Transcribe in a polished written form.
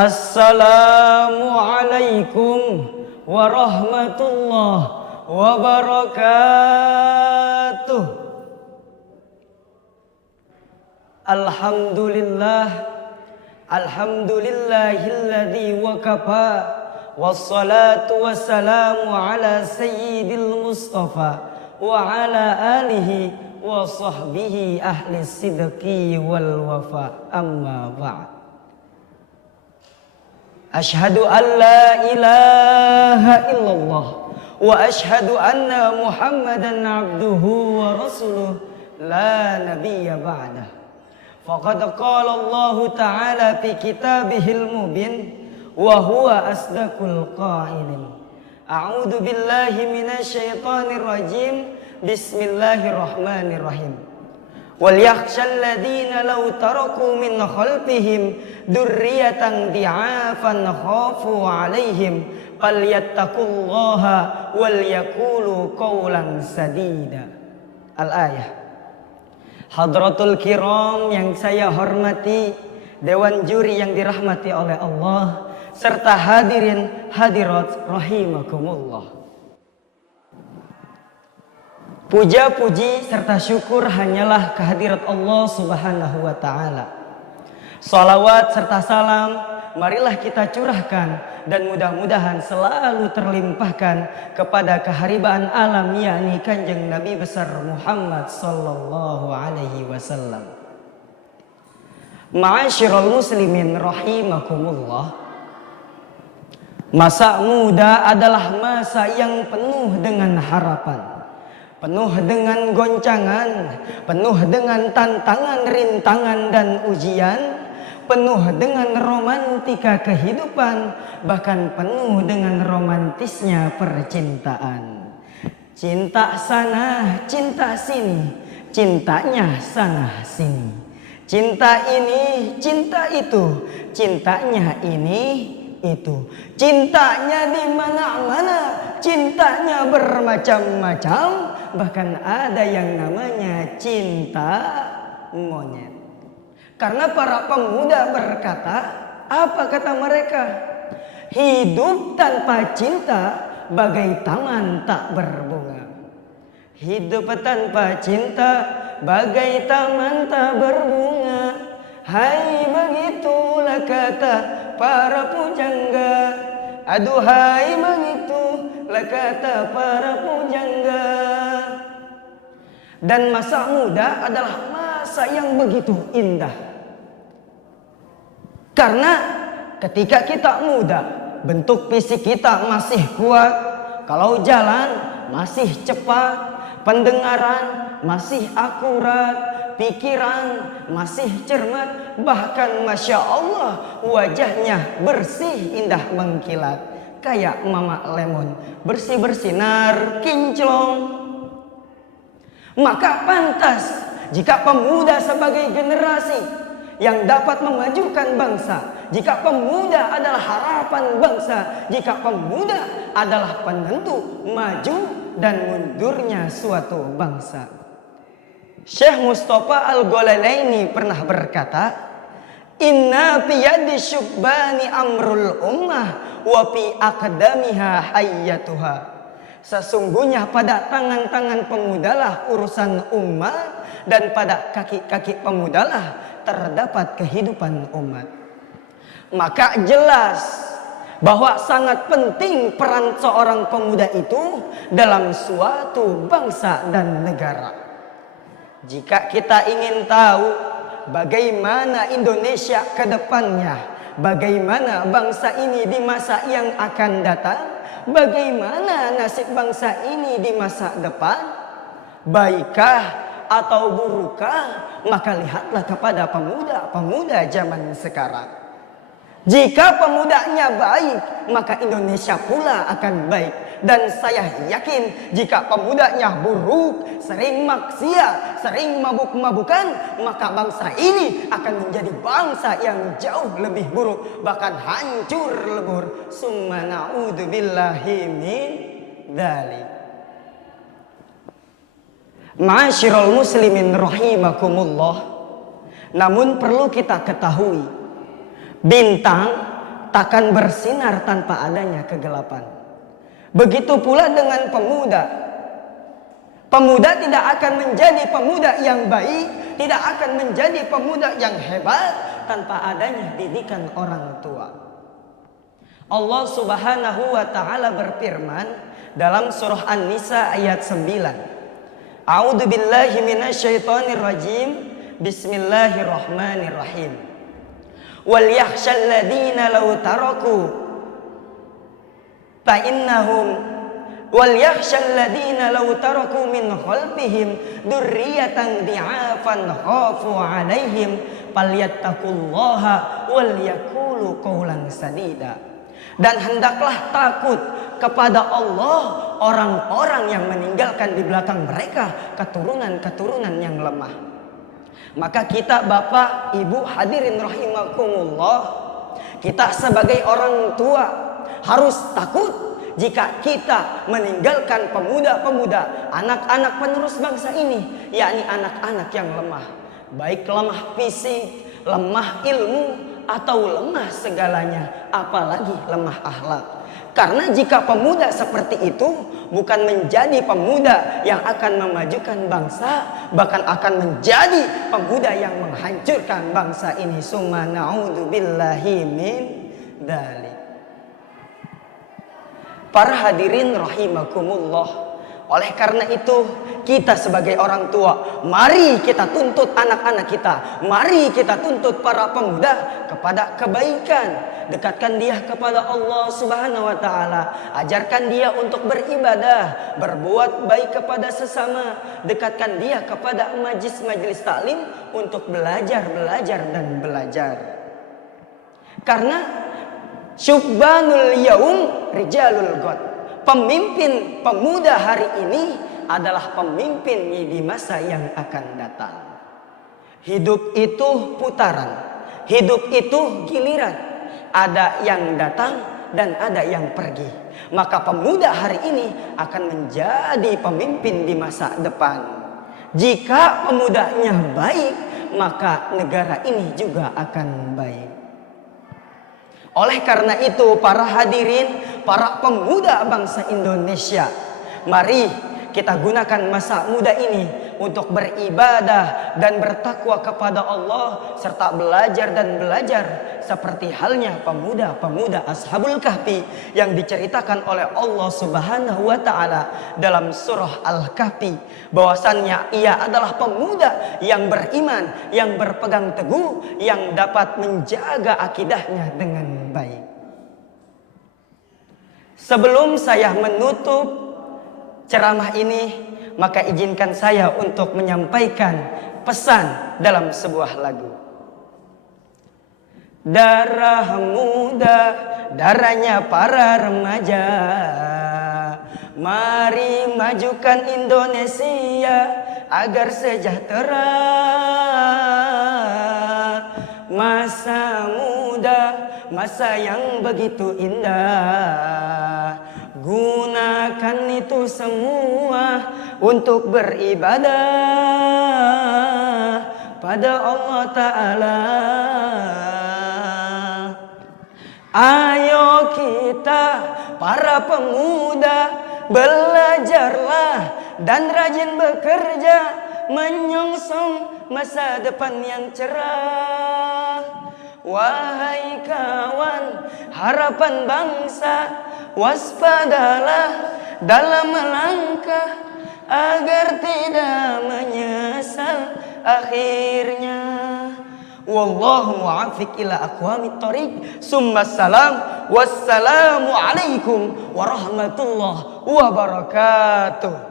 Assalamualaikum warahmatullahi wabarakatuh. Alhamdulillahilladzi wakafa, wassalatu wassalamu ala sayyidil mustafa wa ala alihi wa sahbihi ahli sidqi wal wafa, amma ba'd. Ashhadu an la ilaha illallah wa ashhadu anna Muhammadan abduhu wa rasuluh la nabiyya ba'dah. Faqad qala Allah ta'ala fi kitabihil mubin wa huwa asdaqul qailin. A'udzu billahi minasy syaithanir rajim. Bismillahirrahmanirrahim. Wal yakhshal ladzina law taraku min khalfihim dzurriyyatan dhi'afan khafu 'alaihim falyattaqullaha wal yaqulu qawlan sadida. Al-ayah. Hadratul kiram yang saya hormati, dewan juri yang dirahmati oleh Allah, serta hadirin hadirat rahimakumullah. Puja-puji serta syukur hanyalah kehadirat Allah Subhanahu wa ta'ala. Salawat serta salam marilah kita curahkan dan mudah-mudahan selalu terlimpahkan kepada keharibaan alam, yakni Kanjeng Nabi besar Muhammad sallallahu alaihi wasallam. Ma'asyiral muslimin rahimakumullah. Masa muda adalah masa yang penuh dengan harapan, penuh dengan goncangan, penuh dengan tantangan, rintangan dan ujian, penuh dengan romantika kehidupan, bahkan penuh dengan romantisnya percintaan. Cinta sana, cinta sini, cintanya sana sini. Cinta ini, cinta itu, cintanya ini, itu. Cintanya di mana-mana, cintanya bermacam-macam, bahkan ada yang namanya cinta monyet. Karena para pemuda berkata, apa kata mereka? Hidup tanpa cinta bagai taman tak berbunga. Hidup tanpa cinta bagai taman tak berbunga. Hai, begitulah kata para pujangga. Aduhai, begitulah kata para pujangga. Dan masa muda adalah masa yang begitu indah. Karena ketika kita muda, bentuk fisik kita masih kuat, kalau jalan masih cepat, pendengaran masih akurat, pikiran masih cermat, bahkan Masya Allah wajahnya bersih indah mengkilat, kayak Mama Lemon, bersih bersinar kinclong. Maka pantas jika pemuda sebagai generasi yang dapat memajukan bangsa, jika pemuda adalah harapan bangsa, jika pemuda adalah penentu maju dan mundurnya suatu bangsa. Syekh Mustafa Al-Ghalalaini pernah berkata, inna fi yadi syubbani amrul ummah wa fi aqdamiha hayyatuha. Sesungguhnya pada tangan-tangan pemudalah urusan umat, dan pada kaki-kaki pemudalah terdapat kehidupan umat. Maka jelas bahwa sangat penting peran seorang pemuda itu dalam suatu bangsa dan negara. Jika kita ingin tahu bagaimana Indonesia ke depannya, bagaimana bangsa ini di masa yang akan datang, bagaimana nasib bangsa ini di masa depan, baikkah atau burukkah, maka lihatlah kepada pemuda-pemuda zaman sekarang. Jika pemudanya baik, maka Indonesia pula akan baik. Dan saya yakin jika pemudanya buruk, sering maksiat, sering mabuk-mabukan, maka bangsa ini akan menjadi bangsa yang jauh lebih buruk, bahkan hancur lebur. Summa na'udzubillahi min dzalik. Ma'asyiral muslimin rahimakumullah. Namun perlu kita ketahui, bintang takkan bersinar tanpa adanya kegelapan. Begitu pula dengan pemuda. Pemuda tidak akan menjadi pemuda yang baik, tidak akan menjadi pemuda yang hebat tanpa adanya didikan orang tua. Allah Subhanahu wa taala berfirman dalam surah An-Nisa ayat 9. A'udzu billahi minasyaitonir rajim. Bismillahirrahmanirrahim. Wal yakhshal ladzina law taraku fa innahum wal yakhshal ladzina law taraku min khalfihim dzurriyyatan dhi'afan khafu 'alaihim falyattaqullaha wal yaqulu qawlan sadida. Dan hendaklah takut kepada Allah orang-orang yang meninggalkan di belakang mereka keturunan-keturunan yang lemah. Maka kita Bapak, Ibu hadirin rahimakumullah, kita sebagai orang tua harus takut jika kita meninggalkan pemuda-pemuda, anak-anak penerus bangsa ini, yakni anak-anak yang lemah. Baik lemah fisik, lemah ilmu, atau lemah segalanya, apalagi lemah akhlak. Karena jika pemuda seperti itu bukan menjadi pemuda yang akan memajukan bangsa, bahkan akan menjadi pemuda yang menghancurkan bangsa ini. Summa na'udzubillahi min dzalik. Para hadirin rahimakumullah, oleh karena itu kita sebagai orang tua, mari kita tuntut anak-anak kita, mari kita tuntut para pemuda kepada kebaikan. Dekatkan dia kepada Allah Subhanahu wa taala, ajarkan dia untuk beribadah, berbuat baik kepada sesama, dekatkan dia kepada majelis-majelis taklim untuk belajar dan belajar. Karena syubbanul yaum rijalul ghad. Pemimpin pemuda hari ini adalah pemimpin di masa yang akan datang. Hidup itu putaran, hidup itu giliran. Ada yang datang dan ada yang pergi. Maka pemuda hari ini akan menjadi pemimpin di masa depan. Jika pemudanya baik, maka negara ini juga akan baik. Oleh karena itu para hadirin, para pemuda bangsa Indonesia, mari kita gunakan masa muda ini untuk beribadah dan bertakwa kepada Allah serta belajar dan belajar seperti halnya pemuda-pemuda Ashabul Kahfi yang diceritakan oleh Allah Subhanahu wa taala dalam surah Al-Kahfi, bahwasannya ia adalah pemuda yang beriman, yang berpegang teguh, yang dapat menjaga akidahnya dengan baik. Sebelum saya menutup ceramah ini, maka izinkan saya untuk menyampaikan pesan dalam sebuah lagu. Darah muda, darahnya para remaja, mari majukan Indonesia agar sejahtera. Masa muda, masa yang begitu indah, gunakan itu semua untuk beribadah pada Allah Ta'ala. Ayo kita para pemuda belajarlah dan rajin bekerja menyongsong masa depan yang cerah. Wahai kawan harapan bangsa, waspadalah dalam melangkah agar tidak menyesal akhirnya. Wallahu muwaffiq ila aqwamit thoriq. Wassalamu alaikum warahmatullahi wabarakatuh.